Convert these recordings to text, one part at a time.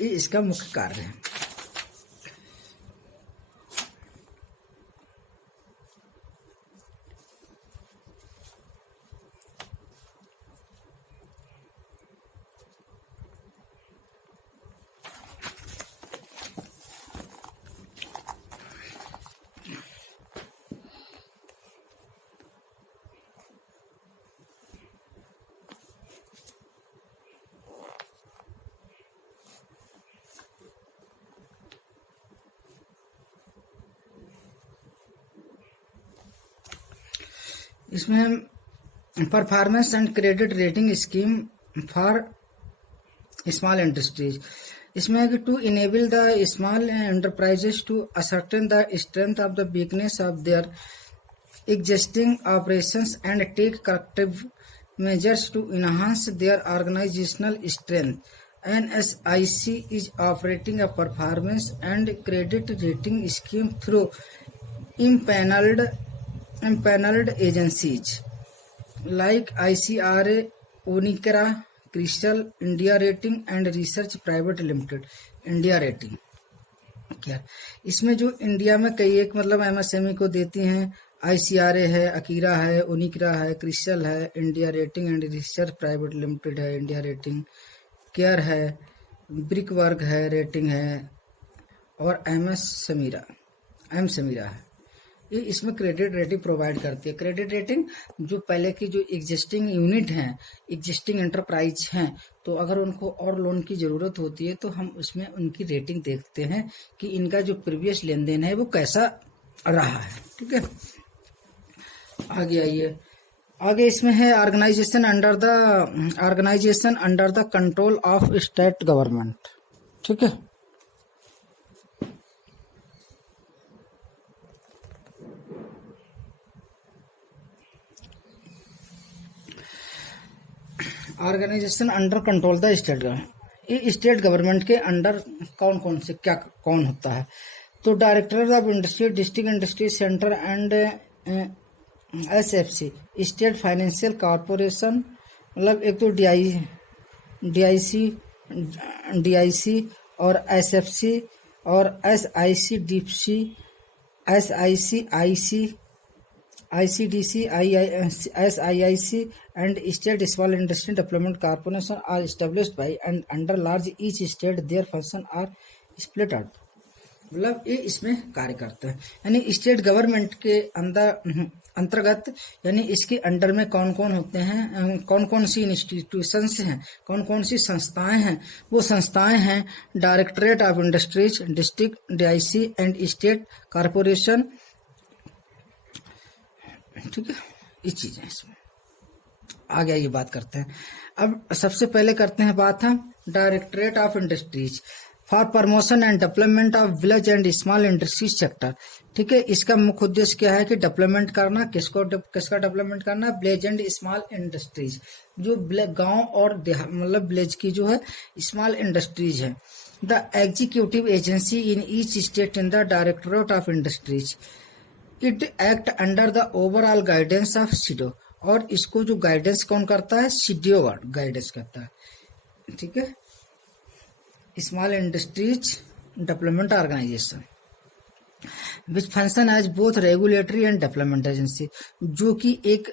ये इसका मुख्य कार्य है। इसमें performance and credit rating scheme for small industries, इसमें है कि to enable the small enterprises to ascertain the strength of the weakness of their existing operations and take corrective measures to enhance their organisational strength. NSIC is operating a performance and credit rating scheme through impaneled agencies like ICRA, Unicra, Crystal, India Rating and Research Private Limited। India rating क्या, इसमें जो India में कई एक मतलब MSME को देती हैं, ICRA है, अकीरा है, उनिक्रा है, क्रिस्टल है, India rating and research private limited है, इंडिया रेटिंग, केयर है, ब्रिक वर्क है, रेटिंग है, और एम समीरा है। ये इसमें क्रेडिट रेटिंग प्रोवाइड करती है। क्रेडिट रेटिंग जो पहले की जो एग्जिस्टिंग यूनिट हैं, एग्जिस्टिंग एंटरप्राइज हैं, तो अगर उनको और लोन की ज़रूरत होती है तो हम उसमें उनकी रेटिंग देखते हैं कि इनका जो प्रीवियस लेन देन है वो कैसा रहा है। ठीक है, आगे आइए। आगे इसमें है organisation under the control of state government. ठीक है, organisation under control the state government. ये स्टेट गवर्नमेंट के अंडर कौन होता है? तो director of industry, district industry centre and SFC, state financial corporation, मतलब एक तो DIC और SFC और SIC, DIPC, SIC, ICDC, SIIC and State Small Industry Development Corporation are established by and under large each state their function are split out। मतलब ये इसमें कार्य करते हैं, यानी स्टेट गवर्नमेंट के अंतर्गत, यानी इसके अंडर में कौन कौन होते हैं, कौन कौन सी इंस्टीट्यूशंस हैं, कौन कौन सी संस्थाएं हैं। वो संस्थाएं हैं directorate of industries, district, DIC and state corporation. ठीक है, ये चीजें इसमें आगे ये बात करते हैं। अब सबसे पहले करते हैं बात हम directorate of industries for promotion and development of village and small industries sector. ठीक है, इसका मुख्य उद्देश्य क्या है कि डेवलपमेंट करना, किसका डेवलपमेंट करना? विलेज एंड स्मॉल इंडस्ट्रीज, जो गांव और मतलब विलेज की जो है स्मॉल इंडस्ट्रीज है। The executive agency in each state in the directorate of industries, it act under the overall guidance of SIDO. और इसको जो गाइडेंस कौन करता है? सीडीओ गाइडेंस करता है। ठीक है, small industries development organisation which function as both regulatory and development agency, जो कि एक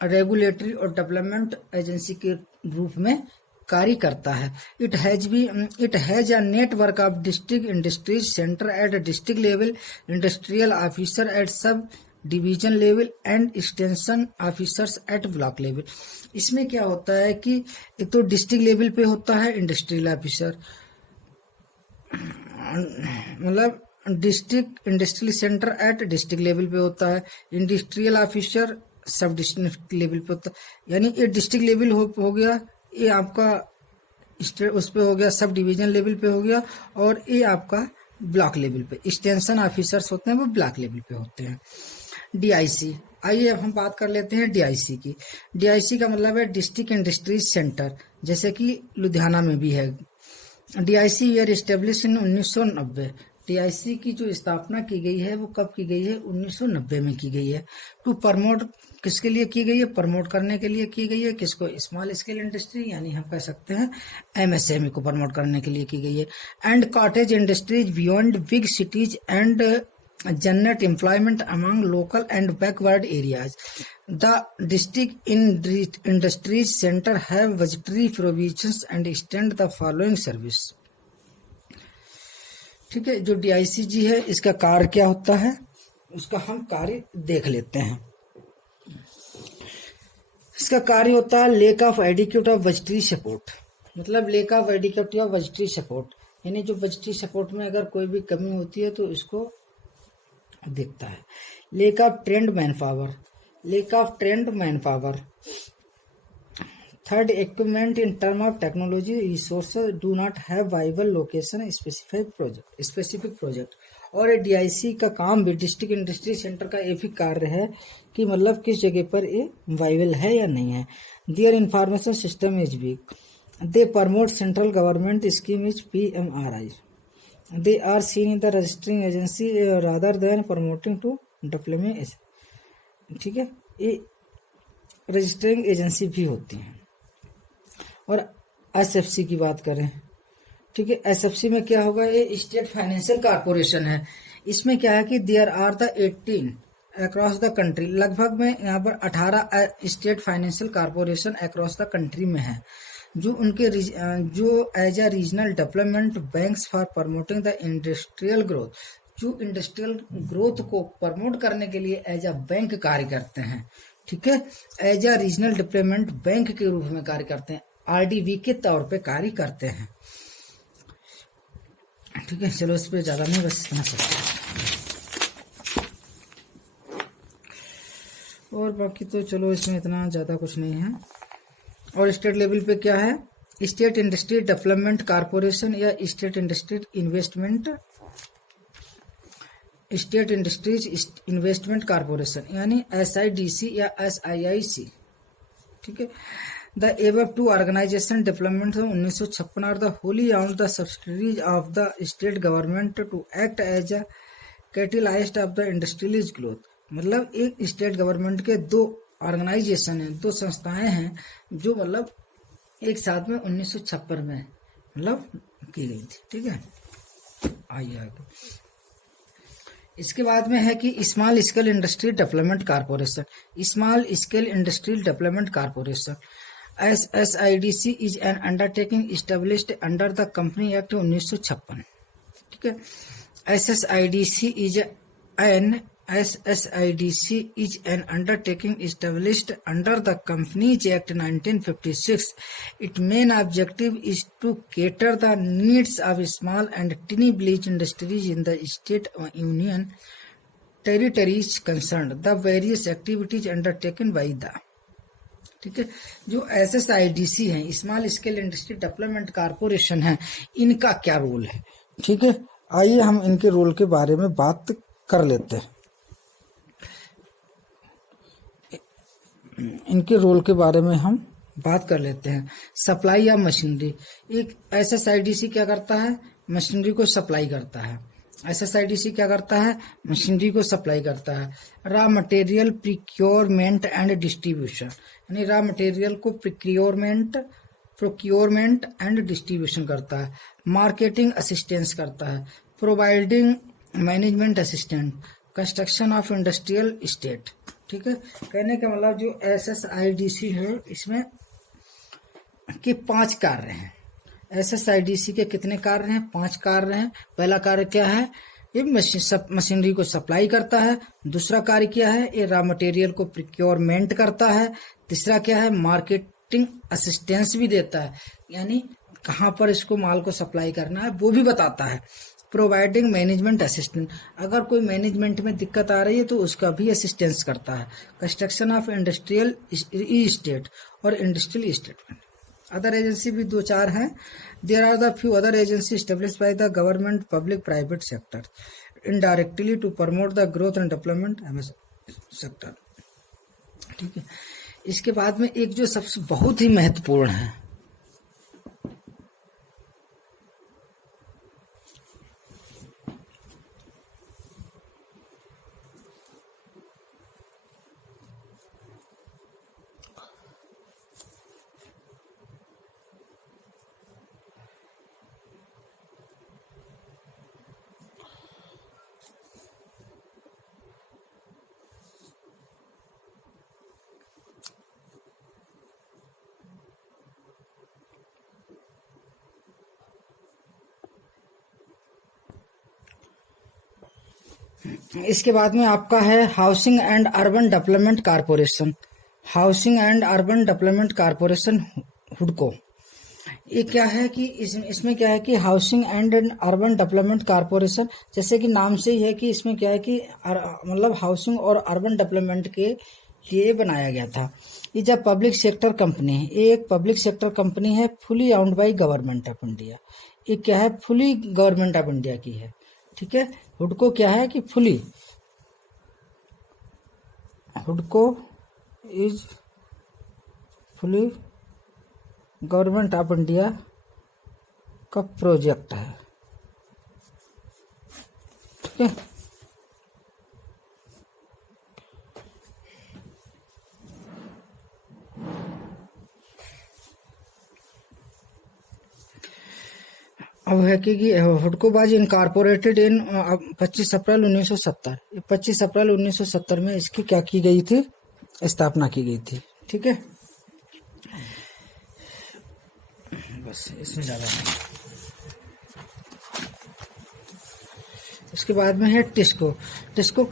रेगुलेटरी और डेवलपमेंट एजेंसी के रूप में कार्य करता है। It has a network of district industries centre at district level, industrial officer eight sub division level and extension officers at block level. इसमें क्या होता है कि एक तो डिस्ट्रिक्ट लेवल पे होता है इंडस्ट्रियल ऑफिसर, मतलब district industrial centre at district level पे होता है, इंडस्ट्रियल ऑफिसर सब डिस्ट्रिक्ट लेवल पे होता है। यानी ये डिस्ट्रिक्ट लेवल हो गया, ये आपका उस पे हो गया, सब डिवीजन लेवल पे हो गया, और ये आपका ब्लॉक लेवल पे एक्सटेंशन ऑफिसर्स होते हैं, वो ब्लॉक लेवल पे होते हैं। DIC, आइए अब हम बात कर लेते हैं DIC की। DIC का मतलब है डिस्ट्रिक्ट इंडस्ट्रीज सेंटर, जैसे कि लुधियाना में भी है। DIC year establish in 1990। DIC की जो स्थापना की गई है वो कब की गई है? 1990 में की गई है। टू प्रमोट, किसके लिए की गई है? प्रमोट करने के लिए की गई है। किसको? स्मॉल स्केल इंडस्ट्री, यानी हम कह सकते हैं MSME को प्रमोट करने के लिए की गई है। And cottage industries beyond big cities and generate employment among local and backward areas. The district industries centre have budgetary provisions and extend the following service. ठीक है, जो DICG है इसका कार्य क्या होता है उसका हम कार्य देख लेते हैं। इसका कार्य होता है lack of adequate of budgetary support, मतलब lack of adequate of budgetary support, यानी जो बजटरी सपोर्ट में अगर कोई भी कमी होती है तो इसको देखता है। Lack of trend man power, lake of trend man power. Third, equipment in term of technology resources do not have viable location specific project. और ये DIC का काम भी, डिस्ट्रिक्ट इंडस्ट्री सेंटर का ये भी कार्य है कि मतलब किस जगह पर ये वाइबल है या नहीं है। Their information system is weak. They promote central government scheme is PMRI। They are seen in the registering agency rather than promoting to development. ठीक है, ये रजिस्टरिंग एजेंसी भी होती हैं। और SFC की बात करें, ठीक है, SFC में क्या होगा? ये स्टेट फाइनेंशियल कॉर्पोरेशन है। इसमें क्या है कि there are the 18 across the country, लगभग में यहाँ पर 18 state financial corporation across the country में है, जो उनके जो as a regional development banks for promoting the industrial growth, जो इंडस्ट्रियल ग्रोथ को प्रमोट करने के लिए एज अ बैंक कार्य करते हैं। ठीक है, as a regional development bank के रूप में कार्य करते हैं, RDB के तौर पे कार्य करते हैं। ठीक है, चलो इस पे ज्यादा नहीं, बस इतना सब। और बाकी तो चलो इसमें इतना ज्यादा कुछ नहीं है। और स्टेट लेवल पे क्या है? स्टेट इंडस्ट्री डेवलपमेंट कॉर्पोरेशन या स्टेट इंडस्ट्रीज इन्वेस्टमेंट कॉर्पोरेशन, यानी SIDC या SIIC। ठीक है, the above two organisation development 1956 और the wholly owned the subsidiaries of the state government to act as a catalyst of the industrial growth. मतलब एक state government के दो organisation है, दो संस्थाएं हैं जो मतलब एक साथ में 1956 में मतलब की गई थी। ठीक है, आइए आगे। इसके बाद में है कि small scale industry development corporation, small scale industrial development corporation. SSIDC is an undertaking established under the company act 1956। ठीक है, SSIDC is an undertaking established under the Companies Act 1956. Its main objective is to cater the needs of small and tiny village industries in the state or union territories concerned. The various activities undertaken by the, ठीक है, जो SSIDC है, small scale industry development corporation है, इनका क्या role है? ठीक है, आइए हम इनके रोल के बारे में बात कर लेते हैं। इनके रोल के बारे में हम बात कर लेते हैं। सप्लाई या मशीनरी, एक SSIDC क्या करता है? मशीनरी को सप्लाई करता है। SSIDC क्या करता है? मशीनरी को सप्लाई करता है। Raw material procurement and distribution, यानी रॉ मटेरियल को प्रोक्योरमेंट एंड डिस्ट्रीब्यूशन करता है। मार्केटिंग असिस्टेंस करता है। Providing management assistant, construction of industrial state. ठीक है, कहने का मतलब जो SSIDC है इसमें के 5 कार्य हैं। SSIDC के कितने कार्य हैं? 5 कार्य हैं। पहला कार्य क्या है? ये मशीनरी को सप्लाई करता है। दूसरा कार्य क्या है? ये रॉ मटेरियल को प्रिक्योरमेंट करता है। तीसरा क्या है? मार्केटिंग असिस्टेंस भी देता है, यानी कहाँ पर इसको माल को सप्लाई करना है वो भी बताता है। प्रोवाइडिंग मैनेजमेंट असिस्टेंट, अगर कोई मैनेजमेंट में दिक्कत आ रही है तो उसका भी असिस्टेंस करता है। कंस्ट्रक्शन ऑफ इंडस्ट्रियल स्टेट और इंडस्ट्रियल स्टेट। अदर एजेंसी भी 2-4 हैं। There are the few other agency established by the government public private sector indirectly to promote the growth and development sector. ठीक है, इसके बाद में एक जो सबसे बहुत ही महत्वपूर्ण है, इसके बाद में आपका है housing and urban development corporation, housing and urban development corporation हुडको। ये क्या है कि इसमें क्या है कि housing and urban development corporation, जैसे कि नाम से ही है कि इसमें क्या है कि मतलब हाउसिंग और अर्बन डेवलपमेंट के लिए बनाया गया था। ये जब पब्लिक सेक्टर कंपनी है, ये एक पब्लिक सेक्टर कंपनी है, fully owned by government of India. ये क्या है, फुली गवर्नमेंट ऑफ इंडिया की है, ठीक है। हुडको क्या है कि फुली, हुडको is fully government of India का प्रोजेक्ट है, ठीक है। अब है कि हुडको वाज इनकॉर्पोरेटेड इन 25 अप्रैल 1970। 25 अप्रैल 1970 में इसकी क्या की गई थी, स्थापना की गई थी, ठीक है। बस इसमें ज्यादा नहीं। उसके बाद में है टिस्को। टिस्को